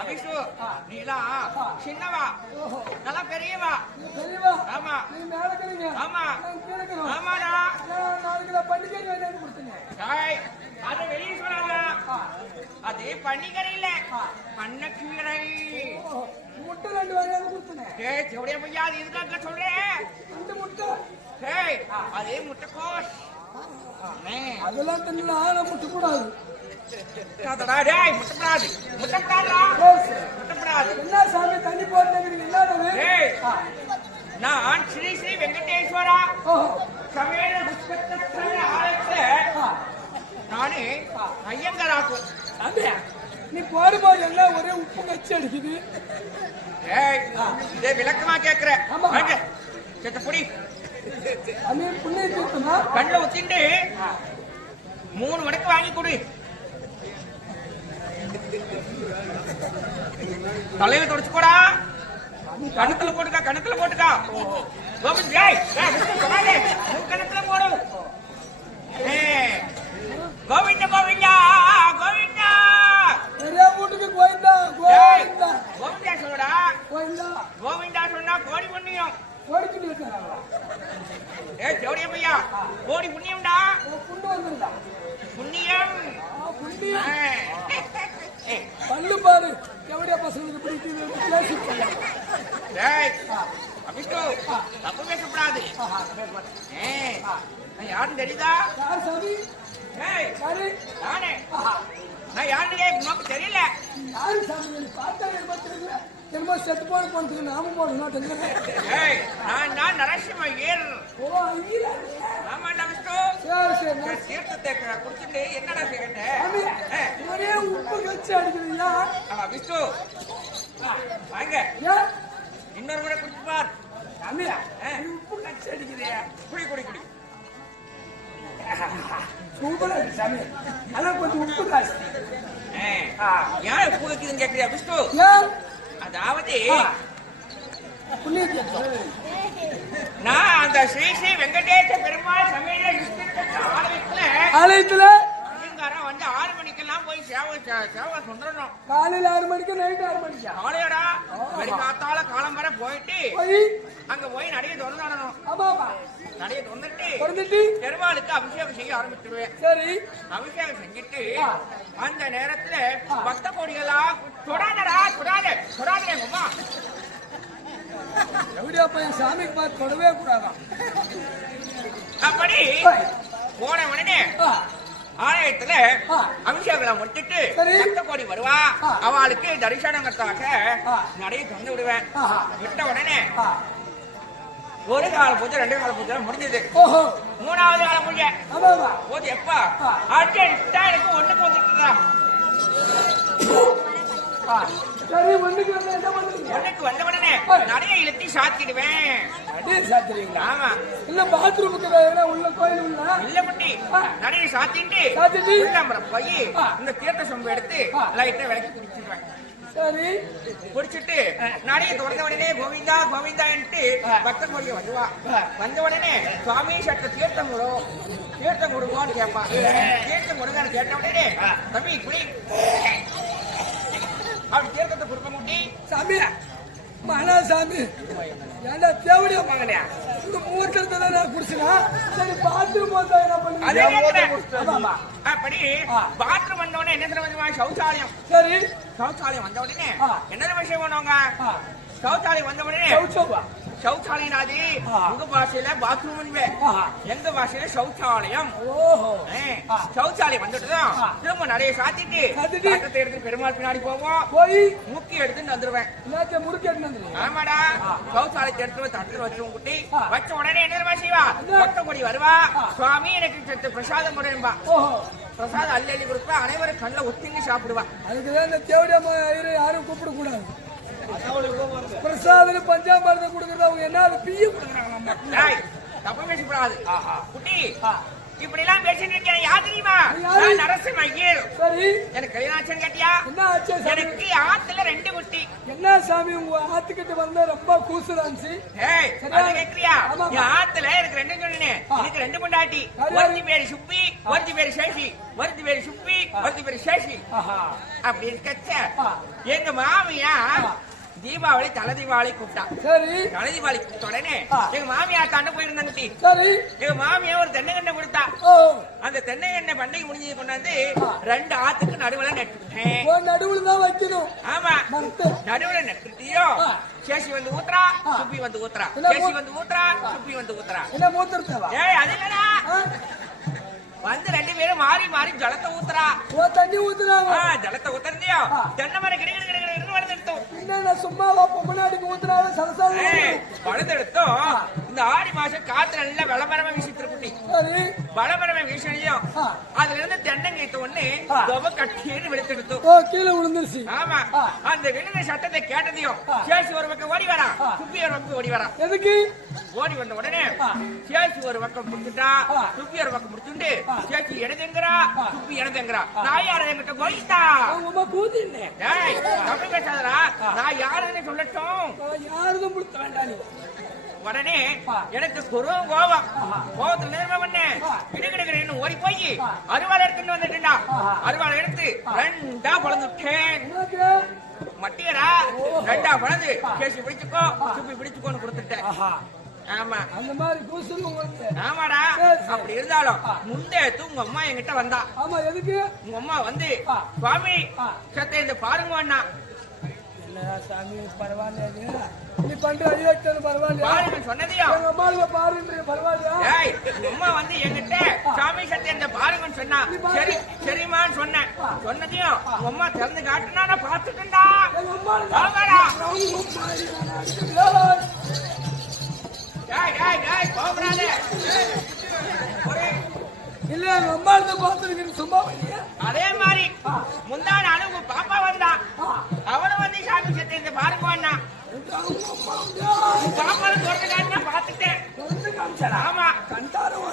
அபிஷு நீலாம் சின்னவா ஓஹோ நல்லா பெரியவா. ஆமா. ஆமா. ஆமாடா. அது வெளிய சொல்லாத. அது பன்னிக்கரை இல்ல பண்ணக்கீரை முட்டை ரெண்டு வகையாக கொடுத்தேன். டேய் செவடியா பையா அது இதுக்காக சொல்றேன் ரெண்டு முட்டை. டேய் அதே முட்டைக்கோஸ். அண்ணே, அதெல்லாம் தின்னா ஆளை முட்டை கூடாது என்ன சாமி தண்ணி டேய் நான் ஸ்ரீ ஸ்ரீ வெங்கடேஸ்வரா. சமையல் புஷ்பத்தல ஆலயத்துல நானு ஐயங்கராக்கும் சாமி நீ போடும்போது எல்லாம் ஒரே உப்பு கச்சி அடிக்குது? ஏய் இதே விளக்கமா கேக்குற. செத்த புடி. புண்ணிய கண்ணுல ஊத்திண்டு மூணு மடக்கு வாங்கி கொடு. தலையில தொடச்சுக்கோடா கணத்துல போட்டுக்கா கணத்துல போட்டுக்கா. கோவிந்த் ஜெய் கணத்துல போடு. கோவிந்த கோவிந்தா கோவிந்தா. நிறைய வீட்டுக்கு கோயந்தா ஏய், கோயந்தா கோவிந்தா சொல்லுடா. கோயந்தா கோவிந்தா சொன்னா கோடி புண்ணியம். கோடிக்கிட்டு இருக்காங்க ஏ ஜோடிய பையா கோடி புண்ணியம்டா. புண்ணியம். புண்ணியம். பல்லு பாரு. எவடியா பசங்களுக்கு பிடிக்குது பேசிட்டு தப்பு பேசக்கூடாது. நான் யாருன்னு தெரியுதா? யார் சாமி ஏய் நானே. நான் யாருன்னு உனக்கு தெரியல யாரு சாமி பார்த்தா தெரியல? என்னமோ செத்து போன போனதுக்கு நாம போடணும் நான் நரசிம்ம ஐயர் ஓ ஐயா ஆமாண்டா விஷ்ணு. சரி சரி நான் தீர்த்தத்தை க- குடிச்சிட்டு என்னடா சாமி ஒரே உப்பு கச்சி அடிக்கிறீங்களா? ஆமா விஷ்ணு. வாங்க. இன்னொரு முறை குடிச்சு பார். சாமி நீ உப்பு கச்சி அடிக்கிறியா? குடி குடி குடி. சூப்பரா இருக்கு சாமி. ஆனா கொஞ்சம் உப்பு காசு. ஏன் உப்பு வைக்குதுன்னு கேட்கறியா விஷ்ணு? அதாவது நான் அந்த ஸ்ரீ ஸ்ரீ வெங்கடேச பெருமாள் சமையல ஆலயத்துல ஆலயத்துல? வந்து ஆறு மணிக்கெல்லாம் போய் சேவை சேவை சொல்லணும் காலையில ஆறு மணிக்கு நைட் ஆறு மணிக்கா? காலையடா வெறி காத்தால காலம் வர போயிட்டு போய் அங்க போய் நடைய திறந்துடணும் ஆமா ஆமா நடைய திறந்துட்டு பிறந்துட்டு பெருமாளுக்கு அபிஷேகம் செய்ய ஆரம்பிச்சிருவேன் சரி அபிஷேகம் செஞ்சுட்டு. அந்த நேரத்துல பக்த கோடிகளா தொடாதடா தொடாத தொடாத அம்மா எப்படியா பையன் சாமிக்கு பார்த்து தொடவே கூடாதான் அப்படி போன உடனே ஆலயத்துல. அபிஷேகம் முடிச்சிட்டு. பக்த கோடி வருவா. அவளுக்கு தரிசனங்கத்தாக. நடைய தந்து விடுவேன். விட்ட உடனே. ஒரு கால பூஜை ரெண்டு கால பூஜை முடிஞ்சது. மூணாவது கால பூஜை. போது எப்பா. அர்ஜென்ட்டா எனக்கு ஒண்ணுக்கு சரி ஒண்ணுக்கு வந்து உடனே நடைய இழுத்தி சாத்திடுவேன். ஆமா. இல்ல பாத்ரூமுக்கு உள்ள கோயில் உள்ள? இல்ல குட்டி. ஆ. நடைய சாத்திட்டு போய். இந்த தீர்த்த சொம்பு எடுத்து. லைட்டா விளக்கி குடிச்சிடுவேன். சரி குடிச்சிட்டு நடைய தொடர்ந்த உடனே கோவிந்தா கோவிந்தா என்று பக்தன் மொழிய வருவா. வந்த உடனே சுவாமி சட்ட தீர்த்தம் கொடு. தீர்த்தம் கொடுங்கன்னு கேட்பான் தீர்த்தம் கொடுங்கன்னு கேட்ட உடனே தம்பி குடி. அப்படி தீர்த்தத்தை கொடுக்க முட்டி சாமியா மகனா சாமி ஏன்டா தேவடியா மகனே? இந்த மூத்தத்தை நான் குடிச்சினா? சரி பாத்ரூம் வந்தா என்ன பண்ணுவீங்க. அப்படி. பாத்ரூம் வந்த உடனே என்ன தெரியுமா சௌச்சாலயம். சரி. சௌச்சாலயம் வந்த உடனே. என்ன விஷயம் பண்ணுவாங்க சௌச்சாலயம் வந்த உடனே ஆ. உங்க பாஷையில பாத்ரூம். எங்க பாஷையில சௌச்சாலயம். ஓஹோ. சௌச்சாலயம் வந்துட்டுதான். திரும்ப நிறைய சாத்திட்டு? சாத்தத்தை எடுத்து பெருமாள் பின்னாடி போவோம். போய். முக்கி எடுத்துட்டு வந்துருவேன். முறுக்கேட்டு வந்துருங்க ஆமாடா. சௌச்சாலயத்தை எடுத்து தட்டுல வச்சிருவோம் குட்டி. வச்ச உடனே என்ன செய்வா? என்ன? பக்த கொடி வருவா. சுவாமி எனக்கு சத்து பிரசாதம் கொடும்பா பிரசாதம் அள்ளி அள்ளி கொடுப்பா. அனைவரும் கண்ணில் ஒத்திங்கி சாப்பிடுவா. அதுக்கு தான் இந்த தேவடியா ஐயரை யாரும் கூப்பிட பிரசாதம் பஞ்சாமிரதம் கொடுக்கறது அவங்க என்ன அது பிய கொடுக்குறாங்க தப்பு பேசக்கூடாது குட்டி. இப்படி எல்லாம் பேசிட்டு இருக்கேன் யார் தெரியுமா நரசிம்ம ஐயர் சரி எனக்கு கல்யாணம் கேட்டியா என்ன ஆச்சு? எனக்கு ஆத்துல ரெண்டு குட்டி என்ன சாமி உங்க ஆத்துக்கிட்ட வந்தா ரொம்ப கூசுறான்ச்சு ஏய், சரியா? கேக்குறியா? ஆத்துல எனக்கு ரெண்டு சொன்னேனே. எனக்கு ரெண்டு பொண்டாட்டி. ஒருத்தி பேரு சுப்பி, ஒருத்தி பேரு சேஷி. ஒருத்தி பேரு சுப்பி, ஒருத்தி பேரு சேஷி. அப்படி இருக்கச்ச. எங்க மாமியா. தீபாவளி தலை தீபாவளி கூப்பிட்டா. சரி. தலை தீபாவளி கூப்பிட்ட உடனே. எங்க மாமியார் தாண்ட போயிருந்தாங்க டி. சரி. எங்க மாமியா ஒரு தென்னங்கண்ணை கொடுத்தா. அந்த தென்னங்கண்ணை பண்டிகை முடிஞ்சது கொண்டாந்து. ரெண்டு ஆத்துக்கு நடுவுல நட்டுட்டேன் நடுவுல தான் வைக்கணும். ஆமா. நடுவுல நட்டுட்டியோ. சேஷி வந்து ஊத்துறா. சுப்பி வந்து ஊத்துறா. ஊ- வந்து ஊத்துறா சுப்பி வந்து ஊத்துறா. என்ன மூத்திரத்தேவா? ஏய் அது வந்து ரெண்டு பேரும் மாறி மாறி ஜலத்தை ஊத்துறா. ஓ தண்ணி ஊத்துறாங்க. ஜலத்தை ஊத்துறதையோ. தென்னை மரம் கிடை நான் கிடை கிடை வளர்ந்தெடுத்தோம் என்ன சும்மாவா பொம்மநாடிக்கு ஊத்துறாங்க சலசால வளர்ந்தெடுத்தோம் இந்த ஆடி மாசம் காத்து நல்லா விளம்பரமா வீசி வீசினையும் ஆ. அதுல இருந்து தென்னங்கீத்த ஒண்ணு வெளுத்தெடுத்தோம் ஓ கீழே விழுந்துருச்சு. ஆமா. அந்த விழுந்த சத்தத்தை கேட்டதையும். சேசி ஒரு பக்கம் ஓடி வரா. சுப்பி ஒரு பக்கம் ஓடி வரா. எதுக்கு? ஓடி வந்த உடனே ஆ. சேச்சி ஒரு பக்கம் முடிச்சுட்டா. சுப்பி ஒரு பக்கம் முடிச்சுண்டு இடதுங்கிறா ஆ. சுப்பி இடதுங்கிறா நான் யாரு என்கிட்ட போயிட்டா அம்மா கூதி தம்பி பேசாதடா. நான் யாருன்னு சொல்லட்டும்? யாருதும் முடித்த வேண்டாம் உடனே. எனக்கு குரு கோபம். கோபத்துல நேர்மை பண்ண. கிடுகிடுகிறேன்னு ஓடி போய். அருவாளை எடுத்துட்டு வந்துட்டேன்டா ஆஹா. அருவாளை எடுத்து. ரெண்டா பழந்துட்டேன்? மட்டியரா. ரெண்டா பழந்து. கேசி பிடிச்சுக்கோ. சுப்பி பிடிச்சுக்கோன்னு கொடுத்துட்டேன் ஆமா அந்த மாதிரி ஆமாடா. அப்படி இருந்தாலும் ஆ. முந்தேத்து உங்க அம்மா என்கிட்ட வந்தா ஆமா எதுக்கு உங்க அம்மா வந்து. சுவாமி. சத்த இந்த பாருங்க அண்ணா என்ன சாமி பரவாயில்லையா நீ பண்ற ஐயோட்டது பரவாயில்லையா பாருங்க சொன்னதையும் எங்க அம்மாவுக்கு பரவாயில்லையா அம்மா வந்து என்கிட்ட சாமி சத்த இந்த பாருங்கன்னு சொன்னா. சரி சரிம்மான்னு சொன்னேன். சொன்னதையும் உங்க அம்மா திறந்து காட்டுனா நான் ஒரே இல்ல எங்க அம்மாவுக்கு பார்த்துருக்கேன் சும்மா? அதே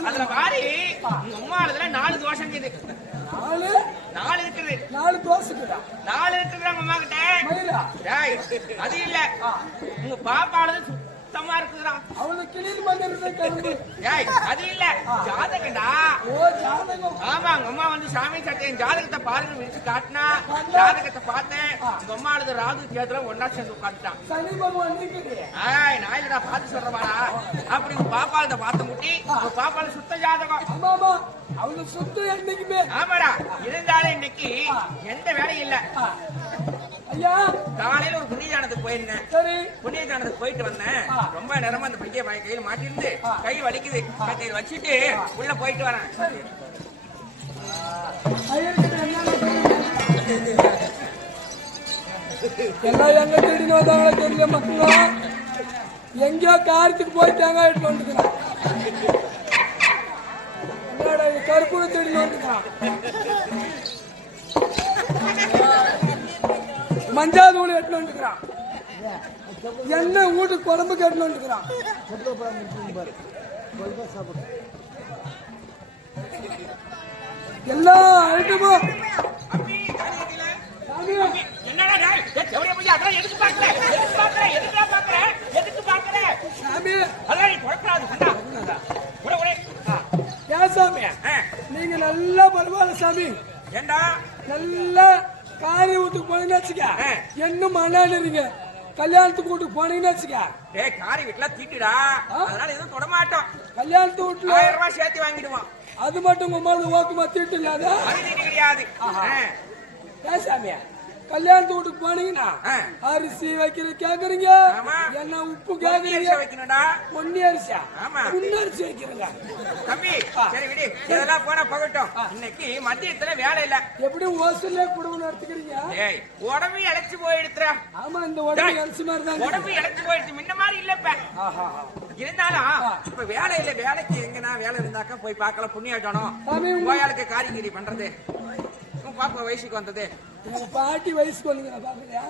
அதுல பாரு உங்க அம்மா அதுல நாலு தோஷம் இருக்குது. நாலு? நாலு இருக்குது. நாலு தோசைக்குடா நாலு இருக்குது உங்க அம்மா கிட்ட அது இல்ல. உங்க பாப்பானது சுத்தமா இருக்குதுடா. அவனுக்கு கிளீன் பண்ணிருந்த கரும்பு ஏய் அது இல்ல. ஜாதகண்டா ஓ ஜாதகம். ஆமா உங்க அம்மா வந்து சாமி சட்டையின் ஜாதகத்தை பாருங்க விரிச்சு காட்டினா. ஜாதகத்தை பார்த்தேன். உங்க அம்மா அழுது ராகு கேத்துல ஒன்னா சேர்ந்து உட்காந்துட்டான் சனி பகவான் ஆய் நான் இல்லடா பார்த்து சொல்றவாடா அப்படி உங்க பாப்பாளத்தை பார்த்த முட்டி உங்க பாப்பால சுத்த ஜாதகம். ஆமா ஆமா. அவனுக்கு சுத்தம் என்னைக்குமே. ஆமாடா இருந்தாலும் இன்னைக்கு எந்த வேலையும் இல்ல. காலையில ஒரு புண்ணியதானத்துக்கு போயிருந்தேன். சரி. புண்ணியதானத்துக்கு போயிட்டு வந்தேன். ரொம்ப நேரமா அந்த பையன் வாங்கி கையில மாட்டிருந்து. கை வலிக்குது. கையில வச்சுட்டு உள்ள போயிட்டு வரேன். எல்லாம் எங்க தேடினு வந்தாங்களோ தெரியல எங்கேயோ காரத்துக்கு போய் தேங்காய் எடுத்து வந்துக்கிறான் என்னடா இது கருப்பு தேடினு வந்துக்கிறான் மஞ்சள் தூள் வந்துக்கிறான். எண்ணெய் வீட்டுக்கு குழம்புக்கு எடுத்து வந்துக்கிறான். எல்லா ஐட்டமும். நீங்க நல்லா பரவாயில்ல சாமி. ஏண்டா? நல்லா காரி வீட்டுக்கு போனீங்கன்னு வச்சுக்க. ஆ. இன்னும் மண்ணாடுறீங்க கல்யாணத்துக்கு வீட்டுக்கு போனீங்கன்னு வச்சுக்க. டேய் காரி வீட்டுல தீட்டுடா? அதனால எதுவும் தொட மாட்டோம். கல்யாணத்து வீட்டுல ஆயிரம் ரூபாய் சேர்த்து வாங்கிடுவான் அது மட்டும் உங்க மேல ஓக்கு மத்திட்டு இல்லாத? தீட்டு கிடையாது. ஏன் சாமி கல்யாணத்து வீட்டுக்கு போனீங்கன்னா. அரிசி வைக்கிறது கேக்குறீங்க. என்ன உப்பு கேக்குறீங்க? அரிசி பொன்னி அரிசியா? ஆமா. புண்ணரிசி வைக்கிறீங்க. தம்பி. சரி விடு. இதெல்லாம் போனா போகட்டும். இன்னைக்கு மதியத்துல வேலை இல்ல. எப்படி ஓசல்ல குடும்பம் நடத்துக்கிறீங்க? ஏய் உடம்பு இழைச்சு போயிடுத்துற. ஆமா இந்த உடம்பு அரிசி மாதிரி தான் உடம்பு இழைச்சு போயிடுச்சு. முன்ன மாதிரி இல்ல இப்ப. ஆஹா. இருந்தாலும். இப்ப வேலை இல்ல. வேலைக்கு எங்கனா வேலை இருந்தாக்கா போய் பார்க்கலாம். புண்ணியாட்டணும். கோயாளுக்கு காரிகிரி பண்றது. உன் பாப்பா வயசுக்கு வந்தது. பாட்டி வயசுக்கு வந்தீங்க பாக்கலையா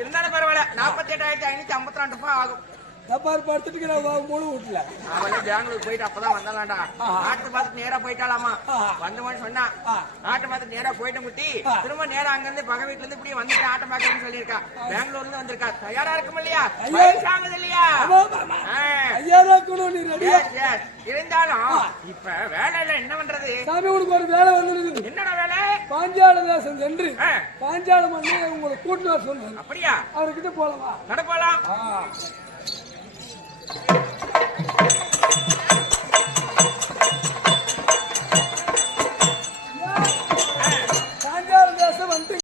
இருந்தாலும் பரவாயில்ல. நாற்பத்தி எட்டாயிரத்தி ஐநூத்தி ஐம்பத்தி ரெண்டு ரூபாய் ஆகும். டப்பார் படுத்துட்டு நான் முழு வீட்டுல அவளே பெங்களூர் போயிட்டு அப்பதான் வந்தாலாம்டா ஆஹா. ஆட்டு பார்த்து நேரா போயிட்டாலாமா. வந்தவன் சொன்னா. ஆட்டை பார்த்து நேரா போயிட்டு முட்டி. திரும்ப நேரா அங்க இருந்து பகை வீட்டுல இருந்து இப்படி வந்துட்டு ஆட்டம் பார்க்கணும்னு சொல்லியிருக்கா. பெங்களூர்ல இருந்து வந்திருக்கா. தயாரா இருக்கும் இல்லையா. வயசாகுது இல்லையா. ஐயா இருக்கணும் நீ. இருந்தாலும் இப்ப வேலையில என்ன பண்றது? சாமி உனக்கு ஒரு வேலை வந்துருக்குது என்னடா வேலை? பாஞ்சால தேசம் சென்று. பாஞ்சால மண்ணு உங்களை கூட்டினார் சொன்னார். அப்படியா? அவர்கிட்ட போலவா நடப்பாலாம். ஆ.